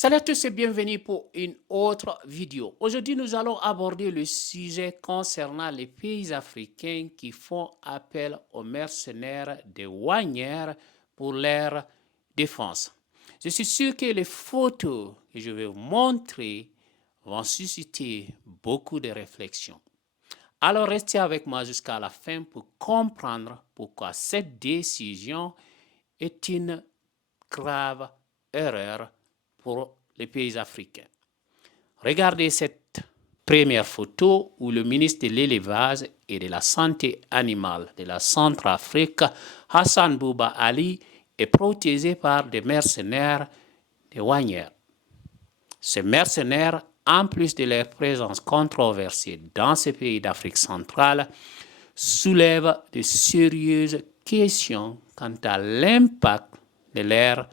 Salut à tous et bienvenue pour une autre vidéo. Aujourd'hui, nous allons aborder le sujet concernant les pays africains qui font appel aux mercenaires des douanières pour leur défense. Je suis sûr que les photos que je vais vous montrer vont susciter beaucoup de réflexions. Alors restez avec moi jusqu'à la fin pour comprendre pourquoi cette décision est une grave erreur pour les pays africains. Regardez cette première photo où le ministre de l'élevage et de la santé animale de la Centrafrique, Hassan Bouba Ali, est protégé par des mercenaires des douanières. Ces mercenaires, en plus de leur présence controversée dans ces pays d'Afrique centrale, soulèvent de sérieuses questions quant à l'impact de leur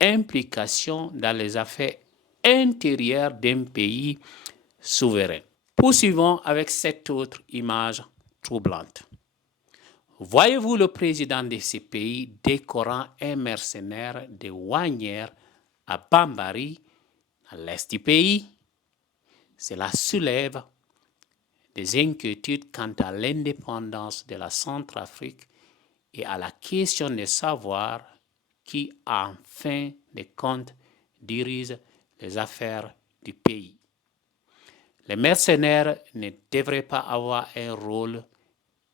implication dans les affaires intérieures d'un pays souverain. Poursuivons avec cette autre image troublante. Voyez-vous le président de ces pays décorant un mercenaire de douanières à Bambari, à l'est du pays? Cela soulève des inquiétudes quant à l'indépendance de la Centrafrique et à la question de savoir qui, en fin de compte, dirige les affaires du pays. Les mercenaires ne devraient pas avoir un rôle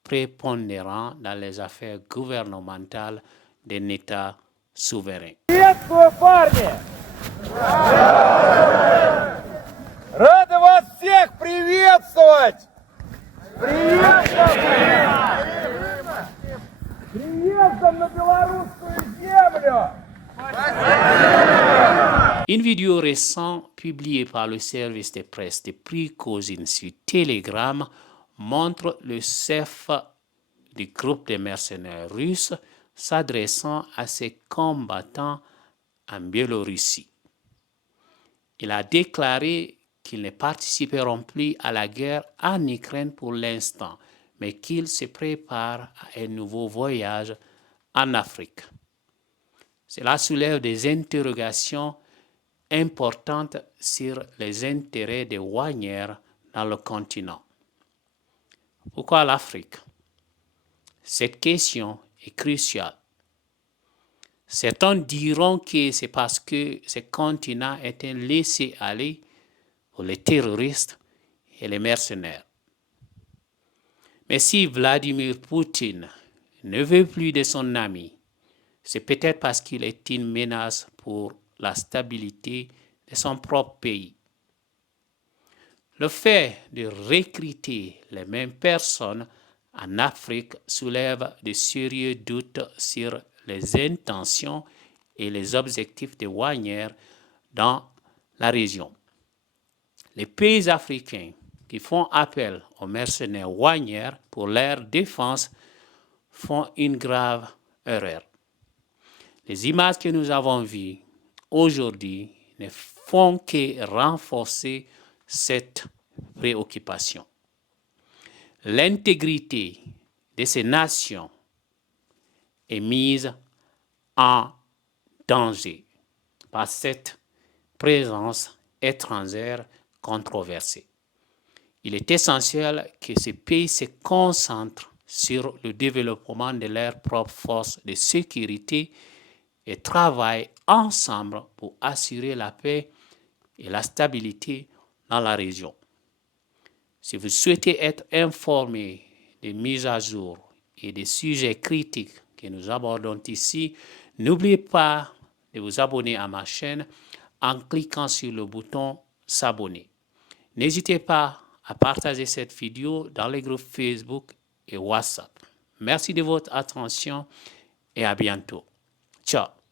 prépondérant dans les affaires gouvernementales d'un État souverain. Приветствую, парни! Рады вас всех приветствовать! Приездом на белорусскую землю! Une vidéo récente publiée par le service de presse de Prigozhin sur Telegram montre le chef du groupe de mercenaires russes s'adressant à ses combattants en Biélorussie. Il a déclaré qu'ils ne participeront plus à la guerre en Ukraine pour l'instant, mais qu'ils se préparent à un nouveau voyage en Afrique. Cela soulève des interrogations importantes sur les intérêts des douanières dans le continent. Pourquoi l'Afrique? Cette question est cruciale. Certains diront que c'est parce que ce continent est un laisser-aller pour les terroristes et les mercenaires. Mais si Vladimir Poutine ne veut plus de son ami, c'est peut-être parce qu'il est une menace pour la stabilité de son propre pays. Le fait de recruter les mêmes personnes en Afrique soulève de sérieux doutes sur les intentions et les objectifs des douanières dans la région. Les pays africains qui font appel aux mercenaires douanières pour leur défense font une grave erreur. Les images que nous avons vues aujourd'hui ne font que renforcer cette préoccupation. L'intégrité de ces nations est mise en danger par cette présence étrangère controversée. Il est essentiel que ces pays se concentrent sur le développement de leurs propres forces de sécurité et travaillent ensemble pour assurer la paix et la stabilité dans la région. Si vous souhaitez être informé des mises à jour et des sujets critiques que nous abordons ici, n'oubliez pas de vous abonner à ma chaîne en cliquant sur le bouton s'abonner. N'hésitez pas à partager cette vidéo dans les groupes Facebook et WhatsApp. Merci de votre attention et à bientôt. Ciao.